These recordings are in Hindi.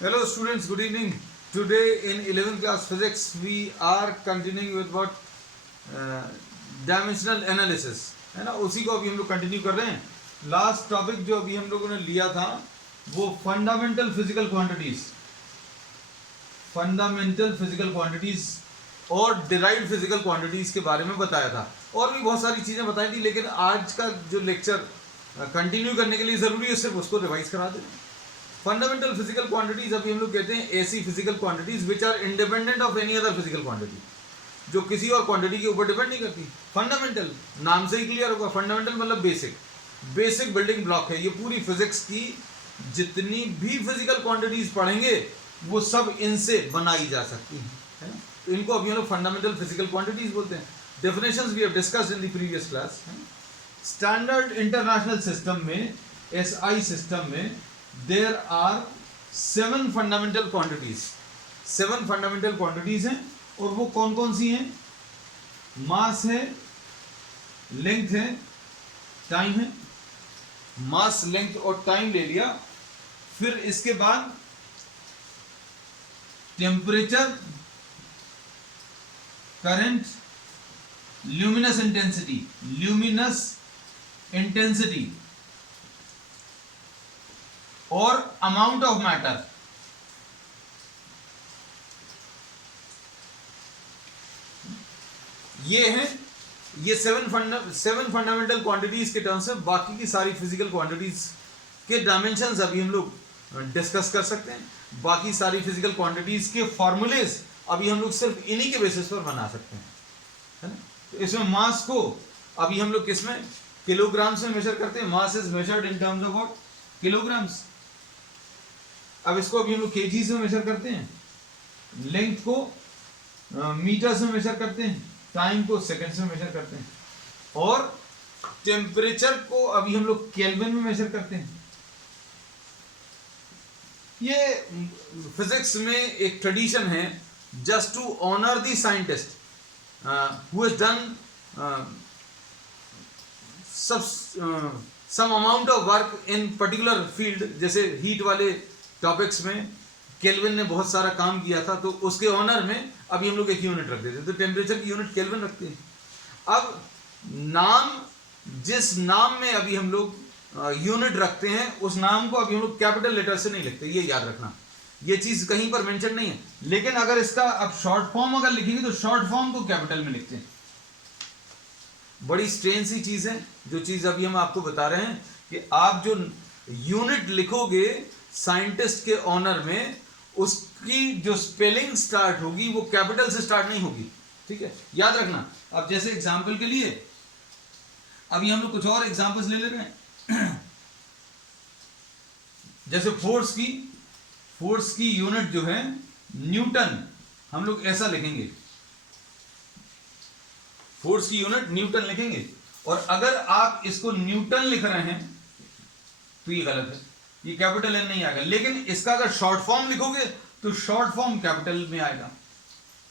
Hello students, good evening. Today in 11th class physics we are continuing with what dimensional analysis है ना, उसी को अभी हम लोग कंटिन्यू कर रहे हैं. लास्ट टॉपिक जो अभी हम लोगों ने लिया था वो फंडामेंटल फिजिकल क्वांटिटीज और डिराइव्ड फिजिकल क्वांटिटीज के बारे में बताया था, और भी बहुत सारी चीजें बताई थी, लेकिन आज का जो लेक्चर कंटिन्यू करने के लिए जरूरी है सिर्फ उसको रिवाइज करा दें. फंडामेंटल फिजिकल क्वांटिटीज अभी हम लोग कहते हैं ऐसी physical quantities which are independent of any other physical quantity, जो किसी और क्वांटिटी के ऊपर डिपेंड नहीं करती. फंडामेंटल नाम से ही क्लियर होगा, फंडामेंटल मतलब बेसिक बिल्डिंग ब्लॉक है. ये पूरी फिजिक्स की जितनी भी फिजिकल क्वांटिटीज पढ़ेंगे वो सब इनसे बनाई जा सकती है ना. तो इनको अभी हम लोग फंडामेंटल फिजिकल क्वांटिटीज बोलते हैं. Definitions we have discussed in the previous class. Standard international system में, एसआई सिस्टम में, there are 7 fundamental quantities. 7 fundamental quantities हैं, और वो कौन कौन सी हैं? मास है, लेंथ है, टाइम है. मास, लेंथ और टाइम ले लिया. फिर इसके बाद टेम्परेचर, करंट, ल्यूमिनस इंटेंसिटी और अमाउंट ऑफ मैटर. ये है ये सेवन फंडामेंटल क्वांटिटीज के टर्म्स में. बाकी की सारी फिजिकल क्वांटिटीज के डायमेंशंस अभी हम लोग डिस्कस कर सकते हैं. बाकी सारी फिजिकल क्वांटिटीज के फॉर्मूलेज अभी हम लोग सिर्फ इन्हीं के बेसिस पर बना सकते हैं, है ना. तो इसमें मास को अभी हम लोग किस में, किलोग्राम्स में मेजर करते हैं. Mass is measured in terms of what, kilograms. अब इसको अभी हम लोग केजीज में मेजर करते हैं. लेंथ को मीटर्स में मेजर करते हैं. टाइम को सेकंड्स में मेजर करते हैं. और टेम्परेचर को अभी हम लोग केल्विन में मेजर करते हैं. ये फिजिक्स में एक ट्रेडिशन है, just to honour the scientist who has done some amount of work in particular field. जैसे हीट वाले टॉपिक्स में केल्विन ने बहुत सारा काम किया था, तो उसके ऑनर में अभी हम लोग एक यूनिट रख देते हैं. तो टेम्परेचर की यूनिट केल्विन रखते हैं. अब जिस नाम में अभी हम लोग यूनिट रखते हैं, उस नाम को अभी हम लोग कैपिटल लेटर से नहीं लिखते. ये याद रखना, ये चीज कहीं पर मेंशन नहीं है. लेकिन अगर इसका अब शॉर्ट फॉर्म अगर लिखेंगे तो शॉर्ट फॉर्म को कैपिटल में लिखते हैं. बड़ी स्ट्रेंज सी चीज है जो चीज अभी हम आपको बता रहे हैं, कि आप जो यूनिट लिखोगे साइंटिस्ट के ऑनर में, उसकी जो स्पेलिंग स्टार्ट होगी वो कैपिटल से स्टार्ट नहीं होगी. ठीक है, याद रखना. अब जैसे एग्जांपल के लिए अभी हम लोग कुछ और एग्जांपल्स ले रहे हैं. जैसे फोर्स की यूनिट जो है न्यूटन, हम लोग ऐसा लिखेंगे. फोर्स की यूनिट न्यूटन लिखेंगे. और अगर आप इसको न्यूटन लिख रहे हैं तो ये गलत है, ये कैपिटल एन नहीं आएगा. लेकिन इसका अगर शॉर्ट फॉर्म लिखोगे तो शॉर्ट फॉर्म कैपिटल में आएगा.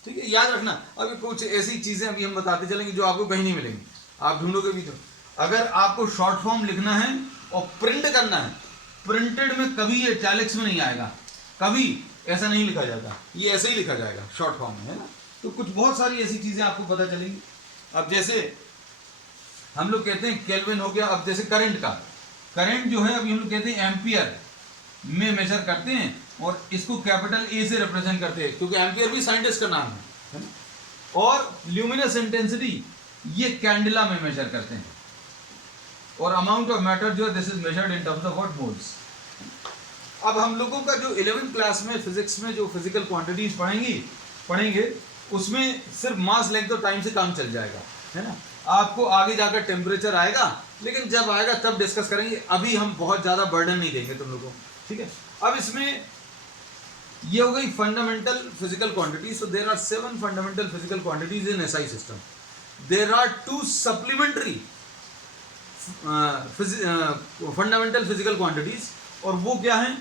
ठीक है, याद रखना. अभी कुछ ऐसी चीजें अभी हम बताते चलेंगे जो आपको कहीं नहीं मिलेंगी, आप ढूंढोगे भी तो. अगर आपको शॉर्ट फॉर्म लिखना है और प्रिंट करना है, प्रिंटेड में कभी ये इटैलिक्स में नहीं आएगा, कभी ऐसा नहीं लिखा जाता. ये ऐसे ही लिखा जाएगा शॉर्ट फॉर्म में, है ना. तो कुछ बहुत सारी ऐसी चीजें आपको पता चलेंगी. अब जैसे हम लोग कहते हैं केल्विन हो गया. अब जैसे करंट जो है अभी हम लोग कहते हैं एम्पियर में मेजर करते हैं, और इसको कैपिटल ए से रिप्रेजेंट करते हैं, क्योंकि एम्पियर भी साइंटिस्ट का नाम है. और ल्यूमिनस इंटेंसिटी ये कैंडेला में मेजर करते हैं. और अमाउंट ऑफ मैटर जो है this is measured in terms of what, moles. अब हम लोगों का जो 11th क्लास में फिजिक्स में जो फिजिकल क्वांटिटीज पढ़ेंगे उसमें सिर्फ मास, लेंथ और टाइम से काम चल जाएगा, है ना. आपको आगे जाकर टेम्परेचर आएगा, लेकिन जब आएगा तब डिस्कस करेंगे. अभी हम बहुत ज्यादा बर्डन नहीं देंगे तुम लोगों को. ठीक है, अब इसमें ये हो गई fundamental physical quantities. So there are 7 fundamental physical quantities in SI system. There are 2 supplementary fundamental physical quantities, और वो क्या है,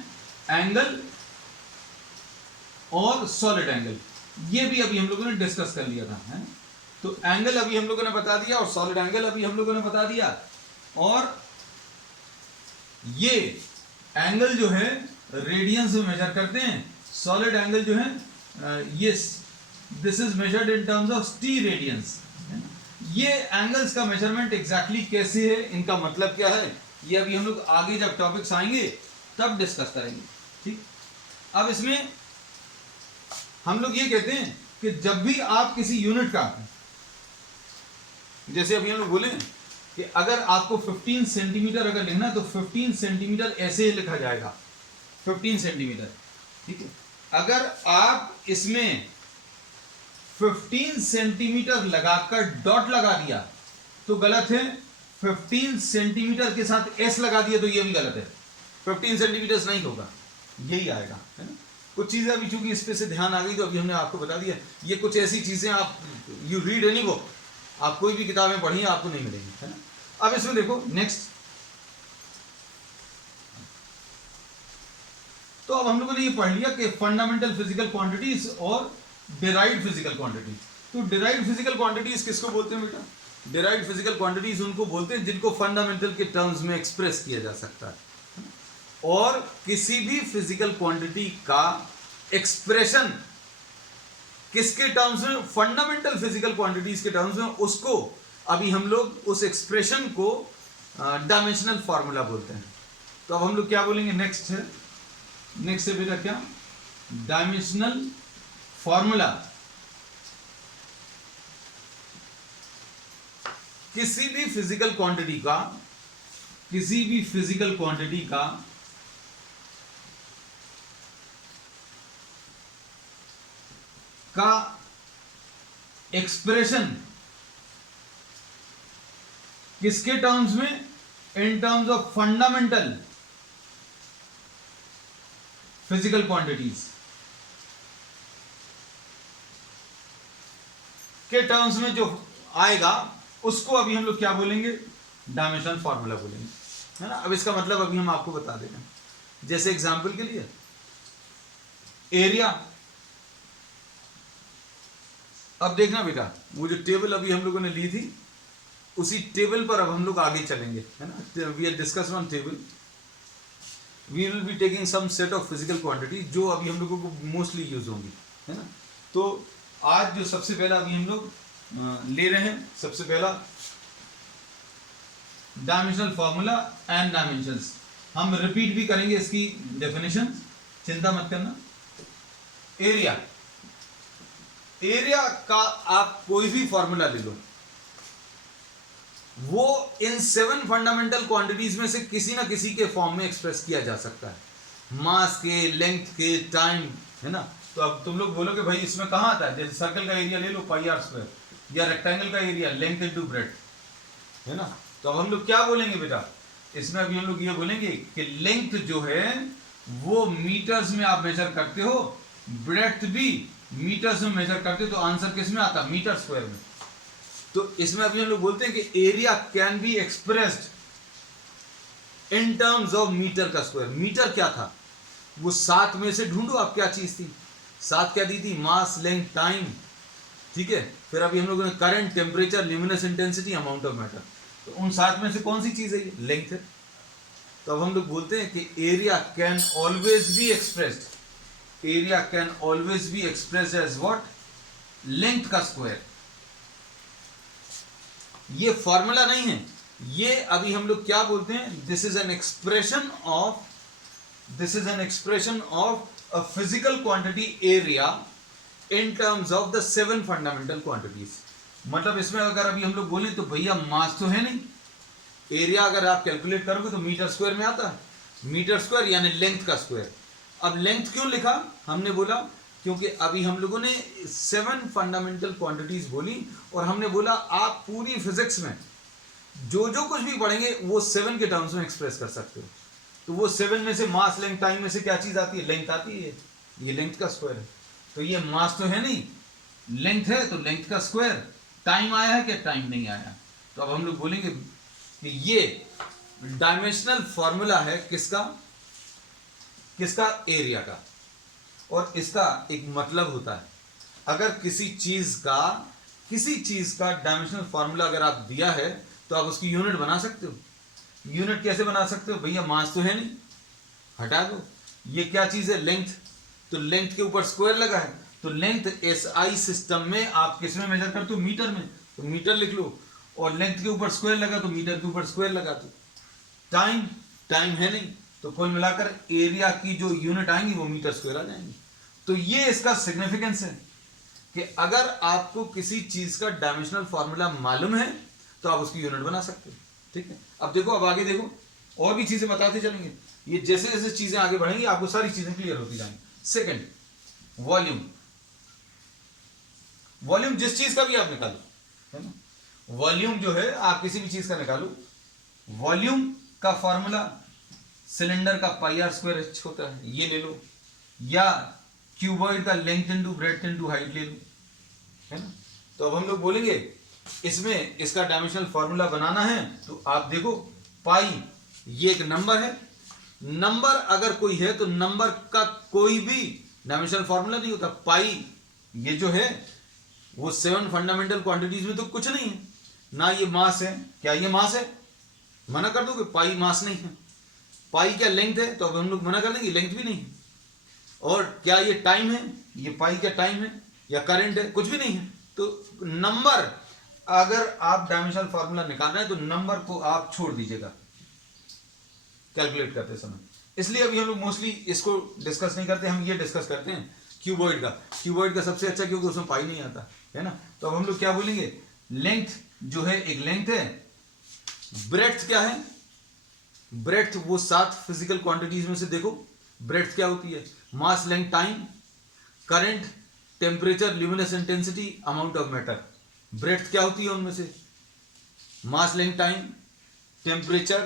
एंगल और सॉलिड एंगल. ये भी अभी हम लोगों ने डिस्कस कर लिया था, है. तो एंगल अभी हम लोगों ने बता दिया, और सॉलिड एंगल अभी हम लोगों ने बता दिया. और ये एंगल जो है रेडियंस में मेजर करते हैं। सॉलिड एंगल जो है ये this is measured in terms of steradians. ये एंगल्स का मेजरमेंट एग्जैक्टली कैसे है, इनका मतलब क्या है, ये अभी हम लोग आगे जब टॉपिक्स आएंगे तब डिस्कस करेंगे। ठीक, अब इसमें हम लोग ये कहते हैं कि जब भी आप किसी यूनिट का, जैसे अभी हम लोग बोले कि अगर आपको 15 सेंटीमीटर अगर लिखना है तो 15 सेंटीमीटर ऐसे ही लिखा जाएगा, 15 सेंटीमीटर। ठीक है, अगर आप इसमें 15 सेंटीमीटर लगाकर डॉट लगा दिया तो गलत है, 15 सेंटीमीटर के साथ एस लगा दिया तो ये भी गलत है, 15 सेंटीमीटर नहीं होगा, यही आएगा, है ना। कुछ चीजें अभी चूंकि इस पे से ध्यान आ गई तो अभी हमने आपको बता दिया। ये कुछ ऐसी चीजें आप यू रीड एनी बुक, आप कोई भी किताबें पढ़िए आपको नहीं मिलेंगी, है ना। अब इसमें देखो नेक्स्ट, तो अब हम लोगों ने ये पढ़ लिया कि फंडामेंटल फिजिकल क्वांटिटीज और डिराइव्ड फिजिकल क्वांटिटीज। तो डिराइव्ड फिजिकल क्वांटिटीज किसको बोलते हैं बेटा? डिराइव्ड फिजिकल क्वांटिटीज उनको बोलते हैं जिनको फंडामेंटल के टर्म्स में एक्सप्रेस किया जा सकता है, और किसी भी फिजिकल क्वांटिटी का एक्सप्रेशन किसके टर्म्स में? फंडामेंटल फिजिकल क्वांटिटीज के टर्म्स में। उसको अभी हम लोग उस एक्सप्रेशन को डायमेंशनल फार्मूला बोलते हैं। तो अब हम लोग क्या बोलेंगे? नेक्स्ट है बेटा क्या? Dimensional formula. किसी भी फिजिकल क्वांटिटी का एक्सप्रेशन किसके टर्म्स में? इन terms of fundamental physical quantities के टर्म्स में जो आएगा उसको अभी हम लोग क्या बोलेंगे? डायमेंशनल फार्मूला बोलेंगे, है ना। अब इसका मतलब अभी हम आपको बता देंगे। जैसे एग्जांपल के लिए एरिया, अब देखना बेटा, वो जो टेबल अभी हम लोगों ने ली थी उसी टेबल पर अब हम लोग आगे चलेंगे, है ना। We are discuss on table, we will be taking some set of physical quantity जो अभी हम लोगों को मोस्टली यूज होंगी, है ना। तो आज जो सबसे पहला अभी हम लोग ले रहे हैं, सबसे पहला डायमेंशनल फार्मूला एंड डायमेंशंस। हम रिपीट भी करेंगे इसकी डेफिनेशन, चिंता मत करना। एरिया का आप कोई भी फॉर्मूला ले लो, वो इन 7 फंडामेंटल क्वांटिटीज में से किसी ना किसी के फॉर्म में एक्सप्रेस किया जा सकता है, मास के, लेंथ के, टाइम, है ना। तो अब तुम लोग बोलोगे भाई इसमें कहां आता है? जैसे सर्कल का एरिया ले लो πr², या रेक्टेंगल का एरिया लेंथ इनटू ब्रेड्थ, है ना। तो अब हम लोग क्या बोलेंगे बेटा? इसमें अभी हम लोग ये बोलेंगे कि लेंथ जो है वो मीटर्स में आप मेजर करते हो, ब्रेड्थ भी मीटर्स में मेजर करते हो, तो आंसर किस में आता? मीटर स्क्वायर में। तो इसमें अभी हम लोग बोलते हैं कि area can be expressed in terms of metre का स्क्वायर। मीटर क्या था? वो 7 में से ढूंढो आप क्या चीज थी। 7 क्या दी थी? मास, लेंथ, टाइम, ठीक है। फिर अभी हम लोगों ने current, temperature, luminous intensity, amount of matter. तो उन 7 में से कौन सी चीज है? ये लेंथ है। तो अब हम लोग बोलते हैं कि area can always be expressed, area can always be expressed as what? Length का स्क्वायर। ये फॉर्मूला नहीं है, ये अभी हम लोग क्या बोलते हैं? This is an expression of a physical quantity area in terms of the 7 fundamental quantities. मतलब इसमें अगर अभी हम लोग बोले तो भैया मास तो है नहीं, एरिया अगर आप कैलकुलेट करोगे तो मीटर स्क्वायर में आता है, मीटर स्क्वायर यानी लेंथ का स्क्वायर। अब लेंथ क्यों लिखा? हमने बोला क्योंकि अभी हम लोगों ने 7 फंडामेंटल क्वांटिटीज बोली और हमने बोला आप पूरी फिजिक्स में जो कुछ भी पढ़ेंगे वो 7 के टर्म्स में एक्सप्रेस कर सकते हो। तो वो 7 में से मास, लेंथ, टाइम में से क्या चीज आती है? लेंथ आती है। ये लेंथ का स्क्वायर है। तो ये मास तो है नहीं, लेंथ है तो लेंथ का स्क्वायर। टाइम आया है क्या? टाइम नहीं आया। तो अब हम लोग बोलेंगे कि ये डायमेंशनल फॉर्मूला है किसका? एरिया का। और इसका एक मतलब होता है, अगर किसी चीज का डायमेंशनल फार्मूला अगर आप दिया है तो आप उसकी यूनिट बना सकते हो। यूनिट कैसे बना सकते हो? भैया मास तो है नहीं, हटा दो, ये क्या चीज है, लेंथ, तो लेंथ के ऊपर स्क्वायर लगा है, तो लेंथ एसआई सिस्टम में आप किस में मेजर करते हो, मीटर में, तो मीटर लिख लो, और लेंथ के ऊपर स्क्वायर लगा तो मीटर के ऊपर स्क्वायर लगा दो। टाइम, टाइम है नहीं, तो कुल मिलाकर एरिया की जो यूनिट आएंगी वो मीटर स्क्वायर आ जाएंगी। तो ये इसका सिग्निफिकेंस है कि अगर आपको किसी चीज का डायमेंशनल फॉर्मूला मालूम है तो आप उसकी यूनिट बना सकते हो। ठीक है, अब देखो, अब आगे देखो, और भी चीजें बताते चलेंगे, ये जैसे जैसे चीजें आगे बढ़ेंगी आपको सारी चीजें क्लियर होती जाएंगी। Second, volume. वॉल्यूम जिस चीज का भी आप निकालो, है ना, वॉल्यूम जो है आप किसी भी चीज का निकालो, वॉल्यूम का फॉर्मूला सिलेंडर का पाई आर स्क्वायर एच होता है, ये ले लो, या क्यूबॉइड का length into breadth into height ले लो, है ना। तो अब हम लोग बोलेंगे इसमें इसका डायमेंशनल फॉर्मूला बनाना है, तो आप देखो पाई ये एक नंबर है, नंबर अगर कोई है तो नंबर का कोई भी डायमेंशनल फॉर्मूला नहीं होता। पाई ये जो है वो 7 फंडामेंटल क्वांटिटीज में तो कुछ नहीं है ना, ये मास है, क्या ये मास है, मना कर दोगे, पाई मास नहीं है। पाई क्या लेंथ है, तो अब हम लोग मना कर देंगे लेंथ भी नहीं है। और क्या ये टाइम है, ये पाई क्या टाइम है या करंट है, कुछ भी नहीं है। तो नंबर, अगर आप डायमेंशनल फार्मूला निकाल रहे हैं तो नंबर को आप छोड़ दीजिएगा कैलकुलेट करते समय। इसलिए अभी हम लोग मोस्टली इसको डिस्कस नहीं करते, हम ये डिस्कस करते हैं क्यूबॉइड का। क्यूबॉइड का सबसे अच्छा क्योंकि उसमें पाई नहीं आता, है ना। तो अब हम लोग क्या बोलेंगे, लेंथ जो है एक लेंथ है, ब्रेड्थ क्या है, ब्रेड्थ वो 7 फिजिकल क्वांटिटीज में से देखो ब्रेड्थ क्या होती है, mass, length, time, current, temperature, luminous intensity, amount of matter. Breadth क्या होती है उनमें से, mass, length, time, temperature,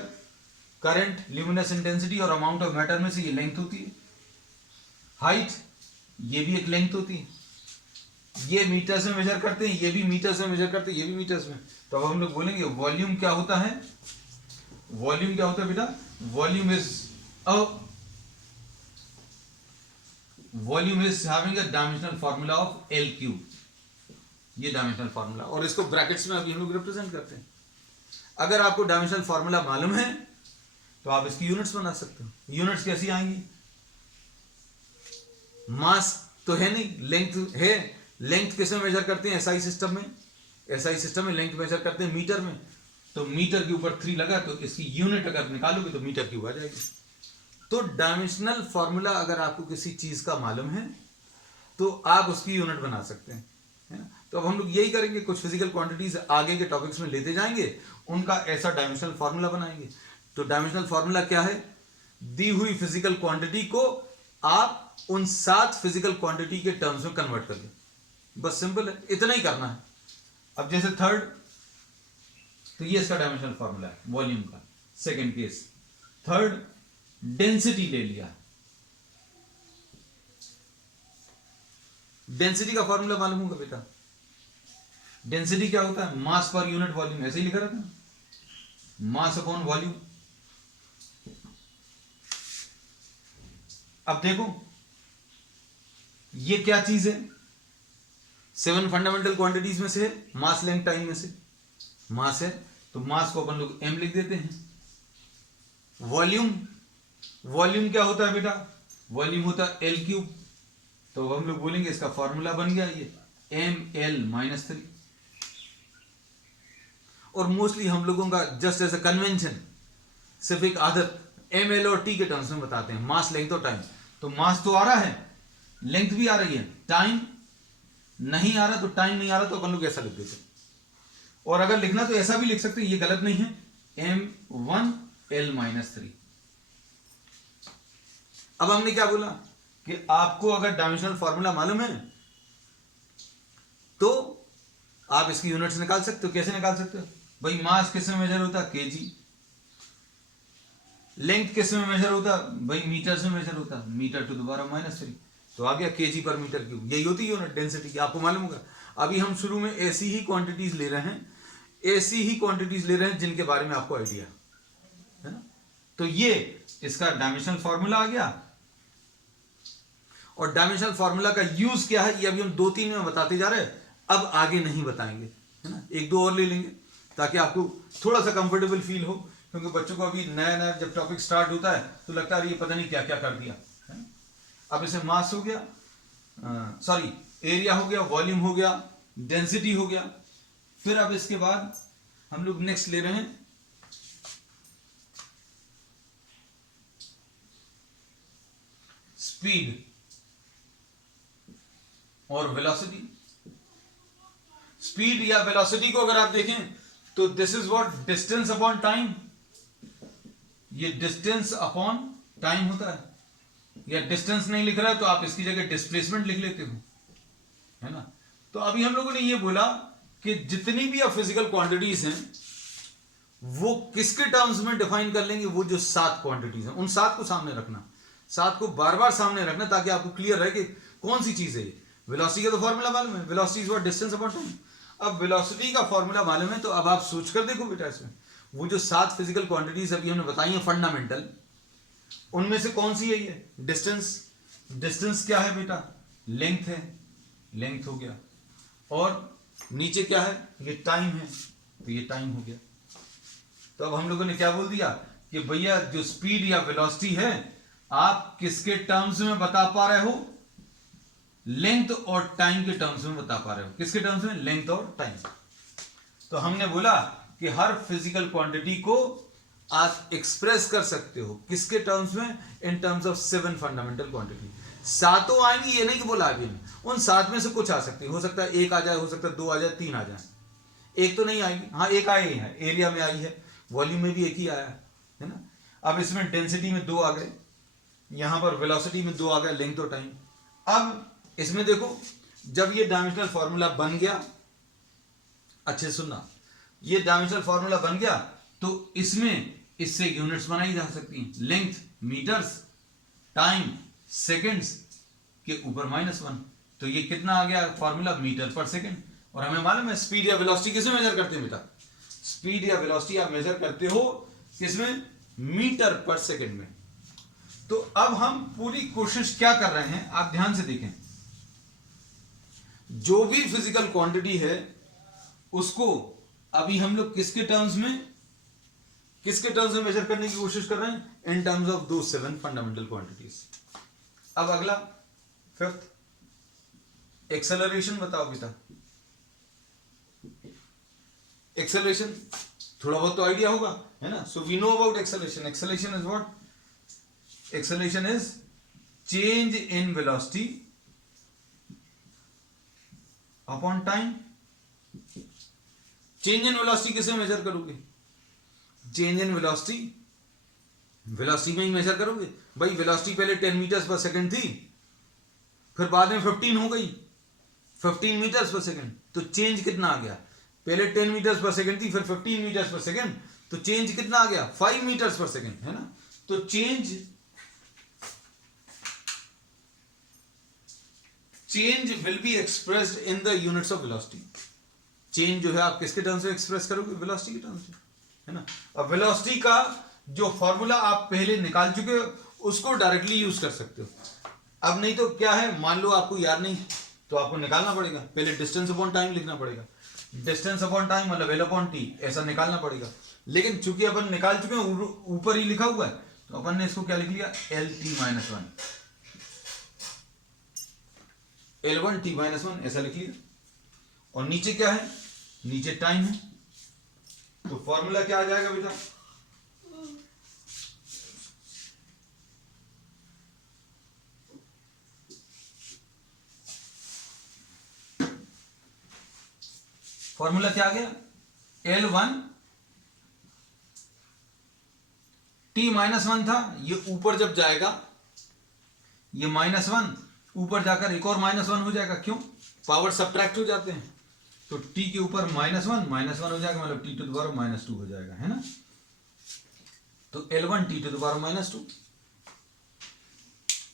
current, luminous intensity और अमाउंट ऑफ मैटर में से ये लेंथ होती है। हाइट ये भी एक लेंथ होती है, ये मीटर्स में मेजर करते हैं, ये भी मीटर्स में मेजर करते हैं, ये भी मीटर्स में। तो अब हम लोग बोलेंगे वॉल्यूम क्या होता है, वॉल्यूम क्या होता है बेटा, volume is having a dimensional formula of L cube, ये डायमेंशनल फार्मूला, और इसको ब्रैकेट्स में अभी हम लोग रिप्रेजेंट करते हैं। अगर आपको डायमेंशनल फार्मूला मालूम है तो आप इसकी यूनिट्स बना सकते हो। यूनिट्स कैसी आएंगी, मास तो है नहीं, लेंथ है, लेंथ किस में मेजर करते हैं, एसआई सिस्टम में, एसआई सिस्टम में लेंथ मेजर करते हैं मीटर में, तो मीटर के ऊपर 3 लगा तो इसकी यूनिट अगर निकालोगे तो मीटर क्यूब आ जाएगी। तो डायमेंशनल फॉर्मूला अगर आपको किसी चीज का मालूम है तो आप उसकी यूनिट बना सकते हैं, है ना। तो अब हम लोग यही करेंगे, कुछ फिजिकल क्वांटिटीज आगे के टॉपिक्स में लेते जाएंगे, उनका ऐसा डायमेंशनल फॉर्मूला बनाएंगे। तो डायमेंशनल फॉर्मूला क्या है, दी हुई फिजिकल क्वांटिटी को आप उन 7 फिजिकल क्वांटिटी के टर्म्स में कन्वर्ट कर लें, बस सिंपल है, इतना ही करना है। अब जैसे थर्ड, तो ये इसका डायमेंशनल फॉर्मूला है वॉल्यूम का। सेकंड केस, थर्ड, डेंसिटी ले लिया। डेंसिटी का फॉर्मूला मालूम होगा बेटा, डेंसिटी क्या होता है, मास पर यूनिट वॉल्यूम, ऐसे ही लिखा रहता है, मास अपॉन वॉल्यूम। अब देखो ये क्या चीज है, 7 फंडामेंटल क्वांटिटीज में से है, मास, लेंथ, टाइम में से मास है, तो मास को अपन लोग m लिख देते हैं। वॉल्यूम, वॉल्यूम क्या होता है बेटा, वॉल्यूम होता है L क्यूब, तो हम लोग बोलेंगे इसका फॉर्मूला बन गया ये ml-3। और मोस्टली हम लोगों का जस्ट एज अ कन्वेंशन, सिर्फ एक आदत, ml और t के टर्म्स में बताते हैं, मास, लेंथ और टाइम। तो मास तो आ रहा है, लेंथ भी आ रही है, टाइम नहीं आ रहा, तो टाइम नहीं आ रहा तो अपन लोग ऐसा लिख देते हैं। और अगर लिखना तो ऐसा भी लिख सकते हैं, ये गलत नहीं है, m1l-3। अब हमने क्या बोला कि आपको अगर डायमेंशनल फॉर्मूला मालूम है तो आप इसकी यूनिट्स निकाल सकते हो। कैसे निकाल सकते हो भाई, मास किस में मेजर होता है, केजी, लेंथ किस में मेजर होता भाई, मीटर में मेजर होता, मीटर टू द पावर -3, तो आ गया केजी पर मीटर क्यूब, यही होती है यूनिट डेंसिटी की, आपको मालूम होगा। अभी हम शुरू में ऐसी ही क्वांटिटीज ले रहे हैं, ऐसी ही क्वांटिटीज ले रहे हैं जिनके बारे में आपको आइडिया है ना। तो ये इसका डायमेंशनल फॉर्मूला आ गया, और डायमेंशनल फॉर्मूला का यूज क्या है ये अभी हम 2-3 में बताते जा रहे हैं, अब आगे नहीं बताएंगे, है ना। 1-2 और ले लेंगे ताकि आपको थोड़ा सा कंफर्टेबल फील हो, क्योंकि बच्चों को अभी नया नया जब टॉपिक स्टार्ट होता है तो लगता है ये पता नहीं क्या क्या कर दिया, है अब इसे मास हो गया, सॉरी एरिया हो गया, वॉल्यूम हो गया, डेंसिटी हो गया। फिर अब इसके बाद हम लोग नेक्स्ट ले रहे हैं स्पीड और वेलोसिटी। स्पीड या वेलोसिटी को अगर आप देखें तो this is what distance upon time, ये डिस्टेंस अपॉन टाइम होता है। या डिस्टेंस नहीं लिख रहा है तो आप इसकी जगह डिस्प्लेसमेंट लिख लेते हो, है ना। तो अभी हम लोगों ने ये बोला कि जितनी भी फिजिकल क्वांटिटीज हैं वो किसके टर्म्स में डिफाइन कर लेंगे, वो जो 7 क्वांटिटीज हैं उन 7 को सामने रखना, 7 को बार बार सामने रखना ताकि आपको क्लियर रहे कि कौन सी चीज है ये। वेलोसिटी का तो फॉर्मूला मालूम है, velocity is what distance upon time. अब वेलोसिटी का फॉर्मूला मालूम है तो अब आप सोच कर देखो बेटा, इसमें वो जो 7 फिजिकल क्वांटिटीज अभी हमने बताई है फंडामेंटल, उनमें से कौन सी है ये डिस्टेंस। डिस्टेंस क्या है बेटा, लेंथ है, लेंथ हो गया। और नीचे क्या है, ये टाइम है, तो ये टाइम हो गया। तो अब हम लोगों ने क्या बोल दिया कि भैया जो स्पीड या वेलोसिटी है आप किसके टर्म्स में बता पा रहे हो, लेंथ और टाइम के टर्म्स में बता पा रहे हो। किसके टर्म्स में, लेंथ और टाइम। तो हमने बोला कि हर फिजिकल क्वांटिटी को आप एक्सप्रेस कर सकते हो किसके टर्म्स में, इन टर्म्स ऑफ 7 फंडामेंटल क्वांटिटी। 7 आएंगी ये नहीं कि बोला अभी, उन 7 में से कुछ आ सकती है, हो सकता है 1 आ जाए, हो सकता है 2 आ जाए, 3 आ जाए, एक तो नहीं आएगी। हाँ एक आई है, एरिया में आई है, वॉल्यूम में भी एक ही आया है ना। अब इसमें डेंसिटी में 2 आ गए, यहां पर वेलोसिटी में 2 आ गए, लेंथ और टाइम। अब इसमें देखो जब ये डायमेंशनल फॉर्मूला बन गया, अच्छे सुनना, ये डायमेंशनल फॉर्मूला बन गया तो इसमें इससे यूनिट्स बनाई जा सकती हैं, लेंथ मीटर्स, टाइम सेकंड्स के ऊपर -1। तो ये कितना आ गया फॉर्मूला, मीटर पर सेकंड। और हमें मालूम है स्पीड या वेलोसिटी किसमें मेजर करते हैं बेटा, स्पीड या वेलोसिटी आप मेजर करते हो किसमें, मीटर पर सेकंड में। तो अब हम पूरी कोशिश क्या कर रहे हैं, आप ध्यान से देखें, जो भी फिजिकल क्वांटिटी है उसको अभी हम लोग किसके टर्म्स में मेजर करने की कोशिश कर रहे हैं, इन टर्म्स ऑफ दो 7 फंडामेंटल क्वांटिटीज। अब अगला 5th, एक्सेलरेशन बताओ बेटा। एक्सेलरेशन थोड़ा बहुत तो आइडिया होगा, है ना। So we know about acceleration. Acceleration is what, acceleration is change in velocity upon time. Change in velocity किसे मेजर करोगे, चेंज इन वेलोसिटी में ही मेजर करोगे। भाई वेलोसिटी पहले 10 मीटर्स पर सेकंड थी, फिर बाद में 15 हो गई, 15 मीटर्स पर सेकंड। तो चेंज कितना आ गया, पहले 10 मीटर्स पर सेकंड थी, फिर 15 मीटर्स पर सेकंड, तो चेंज कितना आ गया, 5 मीटर्स पर सेकंड, है ना। तो change will be expressed in the units of velocity. Change जो है आप किसके टर्म्स में एक्सप्रेस करोगे, वेलोसिटी के टर्म्स में, है ना। अब वेलोसिटी का जो फॉर्मूला आप पहले निकाल चुके हो उसको डायरेक्टली यूज कर सकते हो। अब नहीं तो क्या है, मान लो आपको याद नहीं तो आपको निकालना पड़ेगा, पहले डिस्टेंस अपॉन टाइम लिखना पड़ेगा, डिस्टेंस अपॉन टाइम मतलब एल अपॉन टी, ऐसा निकालना पड़ेगा। लेकिन चूंकि अपन निकाल चुके हैं, ऊपर ही लिखा हुआ है, तो अपन ने इसको क्या लिख लिया, LT-1, L1T-1 ऐसा लिख लिया। और नीचे क्या है, नीचे टाइम है, तो फॉर्मूला क्या आ जाएगा बेटा, फॉर्मूला क्या आ गया, L1T-1 था, ये ऊपर जब जाएगा ये -1 ऊपर जाकर एक और -1 हो जाएगा, क्यों, पावर सब्ट्रैक्ट हो जाते हैं, तो t के ऊपर -1 हो जाएगा, मतलब t⁻² हो जाएगा, है ना। तो L1T⁻²।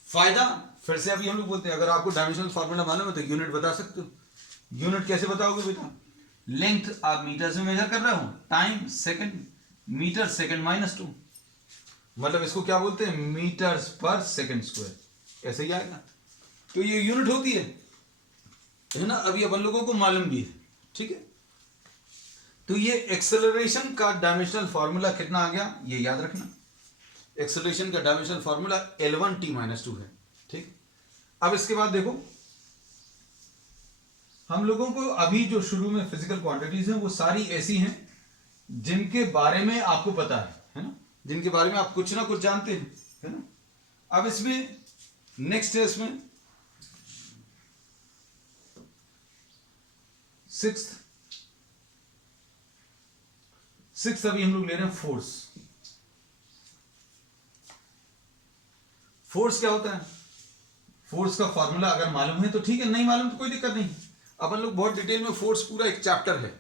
फायदा फिर से अभी हम लोग बोलते हैं, अगर आपको डायमेंशनल फार्मूला मालूम है तो यूनिट बता सकते हो। यूनिट कैसे बताओगे बेटा, लेंथ आप मीटर में मेजर कर रहे हो, टाइम सेकंड, मीटर सेकंड -2, मतलब इसको क्या बोलते हैं, मीटर्स पर सेकंड स्क्वायर, ऐसे ही आएगा। तो ये यूनिट होती है ना, अभी अपन लोगों को मालूम भी है, ठीक है। तो ये एक्सेलरेशन का डायमेंशनल फार्मूला कितना आ गया, ये याद रखना। एक्सेलरेशन का डायमेंशनल फार्मूला L1T-2 है, ठीक। अब इसके बाद देखो, हम लोगों को अभी जो शुरू में फिजिकल क्वांटिटीज हैं वो सारी ऐसी हैं जिनके बारे में आपको पता है ना, जिनके बारे में आप कुछ ना कुछ जानते हैं, है ना। अब इसमें नेक्स्ट है, इसमें सिक्स्थ अभी हम लोग ले रहे हैं फोर्स। फोर्स क्या होता है? फोर्स का फॉर्मूला अगर मालूम है तो ठीक है, नहीं मालूम तो कोई दिक्कत नहीं। अपन लोग बहुत डिटेल में, फोर्स पूरा एक चैप्टर है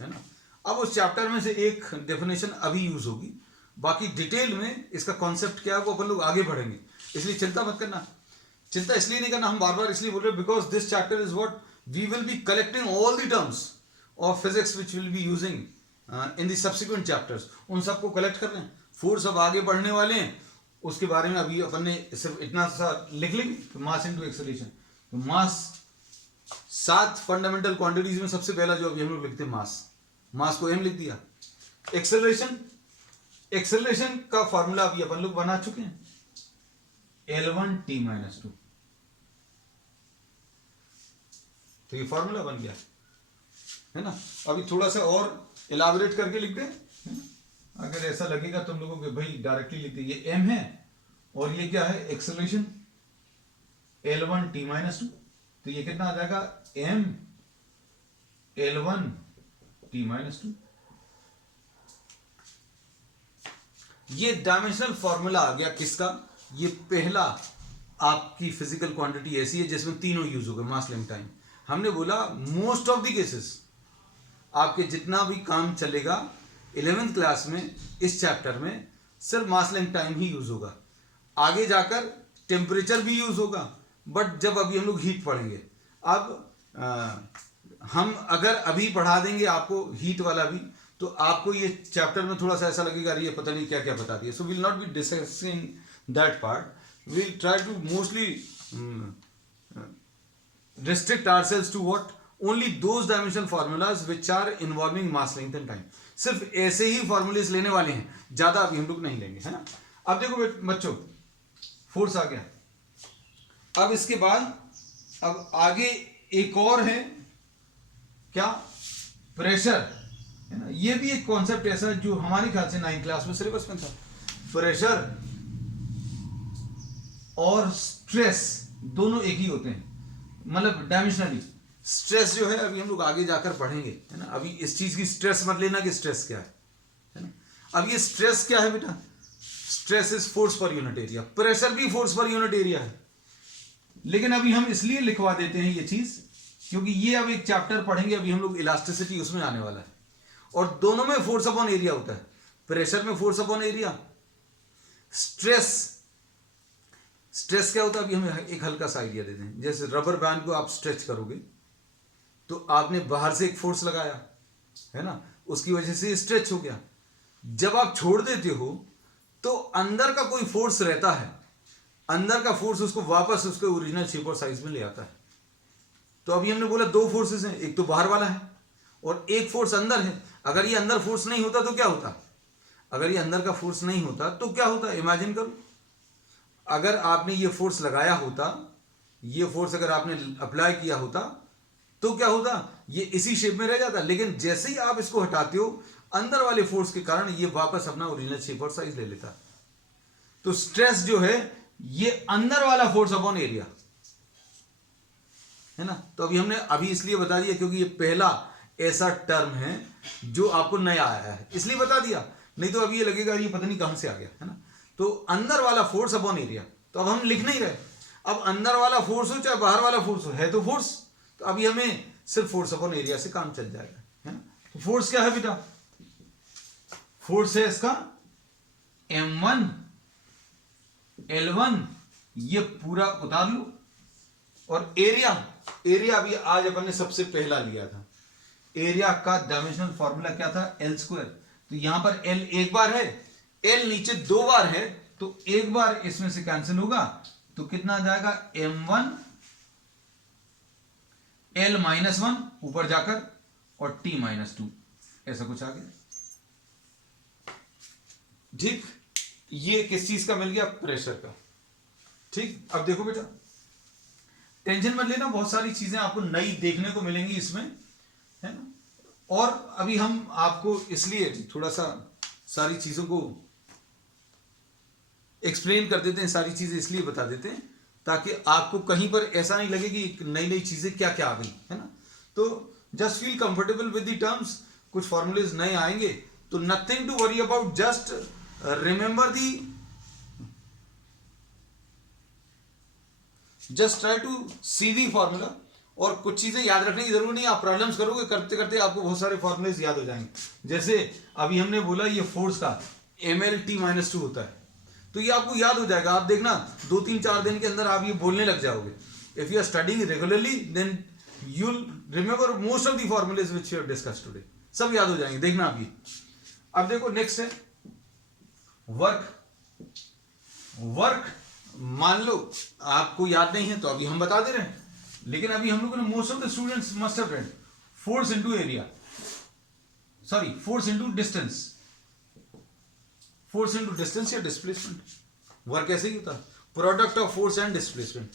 ना। अब उस चैप्टर में से एक डेफिनेशन अभी यूज होगी, बाकी डिटेल में इसका कॉन्सेप्ट क्या है वो अपन लोग आगे बढ़ेंगे, इसलिए चिंता मत करना। चिंता इसलिए नहीं करना, हम बार बार इसलिए बोल रहे हैं because this chapter is what we will be collecting all the terms of physics which will be using in the subsequent chapters, उन सबको कलेक्ट कर रहे हैं। फोर्स अब आगे बढ़ने वाले हैं, उसके बारे में अभी अपन ने सिर्फ इतना सा लिख लेंगे। तो मास इनटू एक्सेलरेशन, तो मास 7 फंडामेंटल क्वांटिटीज में सबसे पहला जो अभी हम लोग लिखते हैं मास को m लिख दिया। एक्सेलरेशन का फॉर्मूला अभी अपन लोग बना चुके हैं, L1t-2, तो ये फॉर्मूला बन गया है ना। अभी थोड़ा सा और इलाबोरेट करके लिख दें, अगर ऐसा लगेगा तुम लोगों को भाई डायरेक्टली लिखते, ये m है और ये क्या है एक्सेलरेशन L1t-2, तो ये कितना आ जाएगा m L1t-2। ये डायमेंशनल फॉर्मूला आ गया किसका? ये पहला आपकी फिजिकल क्वांटिटी ऐसी है जिसमें तीनों यूज हो गए, मास लेंथ टाइम। हमने बोला मोस्ट ऑफ द केसेस आपके जितना भी काम चलेगा 11th क्लास में इस चैप्टर में सिर्फ मास लेंथ टाइम ही यूज होगा। आगे जाकर टेम्परेचर भी यूज होगा, बट जब अभी हम लोग हीट पढ़ेंगे, अब हम अगर अभी पढ़ा देंगे आपको हीट वाला भी, तो आपको ये चैप्टर में थोड़ा सा ऐसा लगेगा ये पता नहीं क्या क्या बता दिया। So will not be discussing that part, will try to mostly restrict ourselves to what only those dimensional formulas which are involving mass length and time। सिर्फ ऐसे ही फॉर्मूलेस लेने वाले हैं, ज्यादा अभी हम लोग नहीं लेंगे, है ना। अब देखो बच्चों, फोर्स आ गया। अब इसके बाद अब आगे एक और है क्या, प्रेशर, है ना। ये भी एक कॉन्सेप्ट ऐसा जो हमारे ख्याल से 9th क्लास में सिलेबस में था। प्रेशर और स्ट्रेस दोनों एक ही होते हैं, मतलब डायमेंशनली। स्ट्रेस जो है अभी हम लोग आगे जाकर पढ़ेंगे, है ना। अभी इस चीज की स्ट्रेस मत लेना कि स्ट्रेस क्या है ना। अब ये स्ट्रेस क्या है बेटा? Stress is force per unit area, pressure भी फोर्स पर यूनिट एरिया है। लेकिन अभी हम इसलिए लिखवा देते हैं ये चीज क्योंकि ये अब एक चैप्टर पढ़ेंगे अभी हम लोग, इलास्टिसिटी, उसमें आने वाला है, और दोनों में फोर्स अपॉन एरिया होता है। प्रेशर में फोर्स अपॉन एरिया, स्ट्रेस क्या होता है? अभी हमें एक हल्का सा आइडिया देते हैं। जैसे रबर बैंड को आप स्ट्रेच करोगे तो आपने बाहर से एक फोर्स लगाया, है ना, उसकी वजह से स्ट्रेच हो गया। जब आप छोड़ देते हो तो अंदर का कोई फोर्स रहता है, अंदर का फोर्स उसको वापस उसके ओरिजिनल शेप और साइज में ले आता है। तो अभी हमने बोला 2 फोर्सेस हैं, एक तो बाहर वाला है और एक फोर्स अंदर है। अगर ये अंदर फोर्स नहीं होता तो क्या होता? अगर ये अंदर का फोर्स नहीं होता तो क्या होता? इमेजिन करो, अगर आपने ये फोर्स लगाया होता, ये फोर्स अगर आपने अप्लाई किया होता तो क्या होता? ये इसी शेप में रह जाता। लेकिन जैसे ही आप इसको हटाते हो, अंदर वाले फोर्स के कारण ये वापस अपना ओरिजिनल शेप और साइज ले लेता। तो स्ट्रेस जो है ये अंदर वाला फोर्स अपॉन एरिया, है ना। तो अभी हमने अभी इसलिए बता दिया क्योंकि ये पहला ऐसा टर्म है जो आपको नया आया है, इसलिए बता दिया। नहीं तो अभी ये लगेगा ये पता नहीं कहां से आ गया, है ना। तो अंदर वाला फोर्स अपॉन एरिया, तो अब हम लिख नहीं रहे। अब अंदर वाला फोर्स हो चाहे बाहर वाला फोर्स हो, है तो फोर्स, तो अभी हमें सिर्फ फोर्स अपॉन एरिया से काम चल जाएगा, है ना। तो फोर्स क्या है बेटा? फोर्स है इसका M1 L1, ये पूरा उतार लो। और एरिया अभी आज अपन ने सबसे पहला लिया था। एरिया का डायमेंशनल फॉर्मूला क्या था? L²। तो यहां पर L एक बार है, L नीचे 2 बार है, तो एक बार इसमें से कैंसिल होगा, तो कितना आ जाएगा? M1 L-1 ऊपर जाकर और T-2, ऐसा कुछ आ गया। ठीक, ये किस चीज का मिल गया? प्रेशर का। ठीक, अब देखो बेटा, टेंशन मत लेना, बहुत सारी चीजें आपको नई देखने को मिलेंगी इसमें, है ना। और अभी हम आपको इसलिए थोड़ा सा सारी चीजों को एक्सप्लेन कर देते हैं, सारी चीजें इसलिए बता देते हैं ताकि आपको कहीं पर ऐसा नहीं लगे कि नई नई चीजें क्या क्या आ गई, है ना। तो just feel comfortable with the terms, कुछ फॉर्मूलेज नए आएंगे तो nothing to worry about, just remember the, just try to see the formula. और कुछ चीजें याद रखने की जरूरत नहीं, आप प्रॉब्लम्स करोगे, करते करते आपको बहुत सारे फॉर्मूलेज याद हो जाएंगे। जैसे अभी हमने बोला ये फोर्स का mlt-2 होता है, तो ये आपको याद हो जाएगा। आप देखना 2-3-4 दिन के अंदर आप ये बोलने लग जाओगे। If you are studying regularly then you'll remember most of the formulas which we have discussed today, सब याद हो जाएंगे, देखना आप ये। अब देखो नेक्स्ट है वर्क। मान लो आपको याद नहीं है तो अभी हम बता दे रहे हैं, लेकिन अभी हम लोगों ने most of the students must have read force into area, sorry force into distance, force into distance या डिस्प्लेसमेंट। वर्क ऐसे ही होता है, product of force and displacement.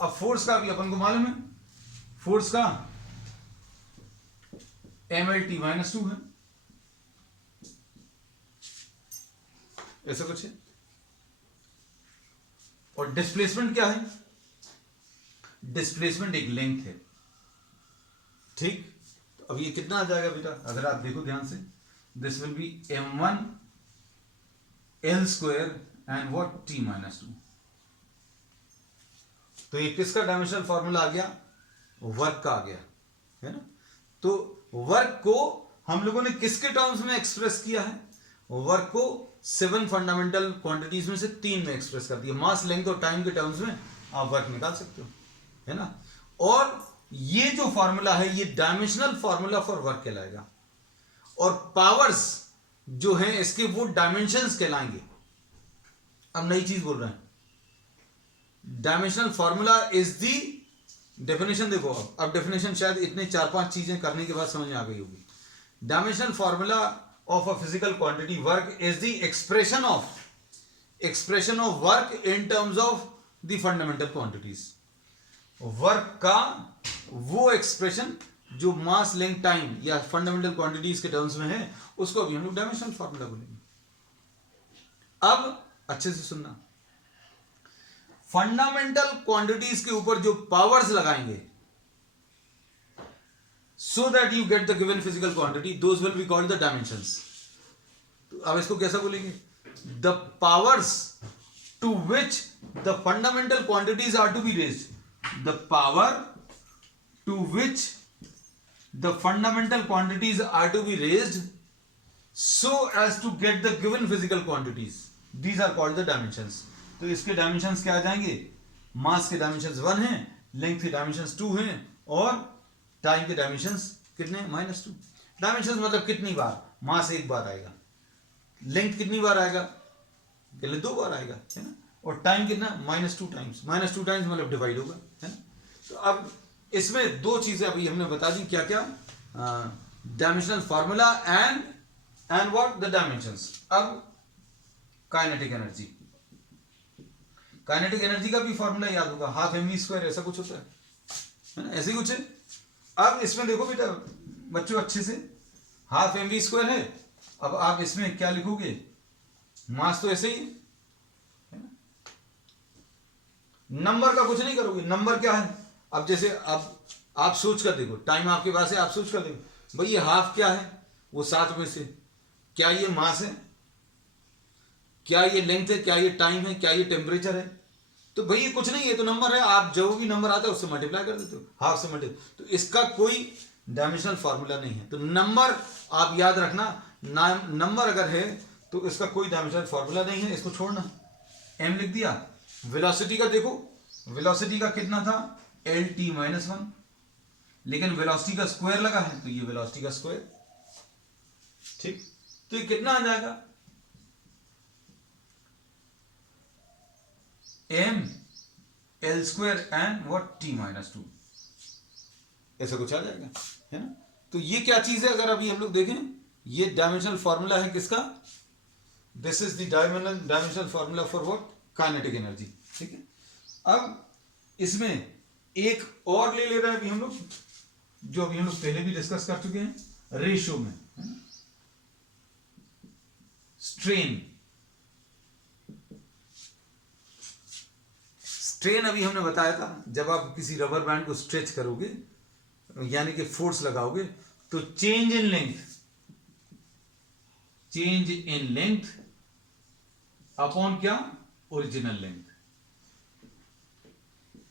अब फोर्स का भी अपन को मालूम है, फोर्स का mlt-2 है, ऐसा कुछ है। और डिस्प्लेसमेंट क्या है? डिस्प्लेसमेंट एक लेंथ है, ठीक। तो अब ये कितना आ जाएगा बेटा, अगर आप देखो ध्यान से, this will be m1 l square and what t-2। तो ये किसका डायमेंशनल फॉर्मूला आ गया? वर्क का आ गया, है ना। तो वर्क को हम लोगों ने किसके टर्म्स में एक्सप्रेस किया है? वर्क को 7 फंडामेंटल क्वांटिटीज में से 3 में एक्सप्रेस कर दिया। मास, लेंथ और टाइम के टर्म्स में आप वर्क निकाल सकते हो, है ना। और ये जो फॉर्मूला है ये डायमेंशनल फॉर्मूला फॉर वर्क कहलाएगा, और पावर्स जो हैं इसके वो डायमेंशंस कहलाएंगे। अब नई चीज बोल रहे हैं, dimensional formula is the definition. देखो अब डेफिनेशन शायद इतने 4-5 चीजें करने के बाद समझ में आ गई होगी। Dimensional formula of a physical quantity work is the expression of work in terms of the fundamental quantities. Work का वो एक्सप्रेशन जो मास, लेंथ, टाइम या फंडामेंटल क्वांटिटीज के टर्म्स में है, उसको अभी हम लोग डायमेंशनल फॉर्मूला बोलेंगे। अब अच्छे से सुनना, फंडामेंटल क्वांटिटीज के ऊपर जो पावर्स लगाएंगे so that you get the given physical quantity, those will be called the dimensions. तो अब इसको कैसा बोलेंगे? The powers to which the fundamental quantities are to be raised, the power to which the fundamental quantities are to be raised so as to get the given physical quantities, these are called the dimensions. तो इसके डायमेंशंस क्या आ जाएंगे? मास के डायमेंशंस 1 हैं, लेंथ के डायमेंशंस 2 हैं, और टाइम के डायमेंशंस कितने? -2। डायमेंशंस मतलब कितनी बार? मास 1 बार आएगा, लेंथ कितनी बार आएगा? पहले 2 बार आएगा, है ना। और टाइम कितना? -2 टाइम्स। -2 टाइम्स मतलब डिवाइड होगा, है ना। तो अब इसमें 2 चीजें अभी हमने बता दी, क्या क्या? Dimensional formula and what the dimensions. अब काइनेटिक एनर्जी, काइनेटिक एनर्जी का भी फॉर्मूला याद होगा, 12 mv², ऐसा कुछ होता है ना, ऐसे कुछ है। अब इसमें देखो बेटा बच्चों अच्छे से, 12 mv² है। अब आप इसमें क्या लिखोगे? मास तो ऐसे ही है ना, नंबर का कुछ नहीं करोगे। नंबर क्या है? अब जैसे अब आप सोच कर देखो, टाइम आपके पास है, आप सोच कर देखो भाई ये हाफ क्या है? वो 7 में से क्या ये मास है? क्या ये लेंथ है? क्या ये टाइम है? क्या ये टेम्परेचर है? तो भाई ये कुछ नहीं है, तो नंबर है। आप जो भी नंबर आता है उससे मल्टीप्लाई कर देते हो, हाफ से मल्टीप्लाई। तो इसका कोई डायमेंशनल फॉर्मूला नहीं है। तो नंबर आप याद रखना, नंबर अगर है तो इसका कोई डायमेंशनल फॉर्मूला नहीं है, इसको छोड़ना। m लिख दिया। वेलोसिटी का देखो, वेलोसिटी का कितना था? lt-1, लेकिन वेलोसिटी का स्क्वायर लगा है तो ये वेलोसिटी का स्क्वायर, ठीक। तो ये कितना आ जाएगा? m l² and what t-2, ऐसा कुछ आ जाएगा, है ना। तो ये क्या चीज है? अगर अभी हम लोग देखें, ये डायमेंशनल फॉर्मूला है किसका? This is the dimensional formula for what? Kinetic energy, ठीक है। अब इसमें एक और ले रहे हैं अभी हम लोग, जो अभी हम लोग पहले भी डिस्कस कर चुके हैं रेशो में, स्ट्रेन। स्ट्रेन अभी हमने बताया था, जब आप किसी रबर बैंड को स्ट्रेच करोगे यानी कि फोर्स लगाओगे तो चेंज इन लेंथ अपॉन क्या, ओरिजिनल लेंथ।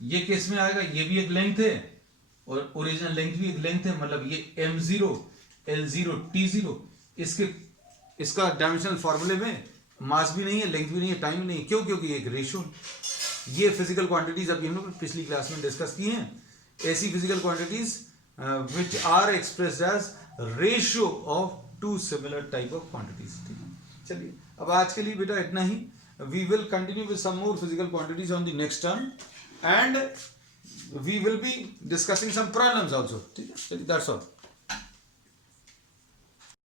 ये केस में आएगा, ये भी एक लेंथ है और ओरिजिनल लेंथ भी एक लेंथ है, मतलब ये m0 l0 t0, इसका डायमेंशनल फॉर्मूले में मास भी नहीं है, लेंथ भी नहीं है, टाइम भी नहीं है। क्यों? क्योंकि एक रेशियो। ये फिजिकल क्वांटिटीज अभी हम लोग पिछली क्लास में डिस्कस की हैं, ऐसी physical quantities which are expressed as ratio of two similar type of quantities. ठीक है, चलिए अब आज के लिए बेटा इतना ही। We will continue with some more physical quantities on the next term and we will be discussing some problems also. ठीक है, चलिए, that's all.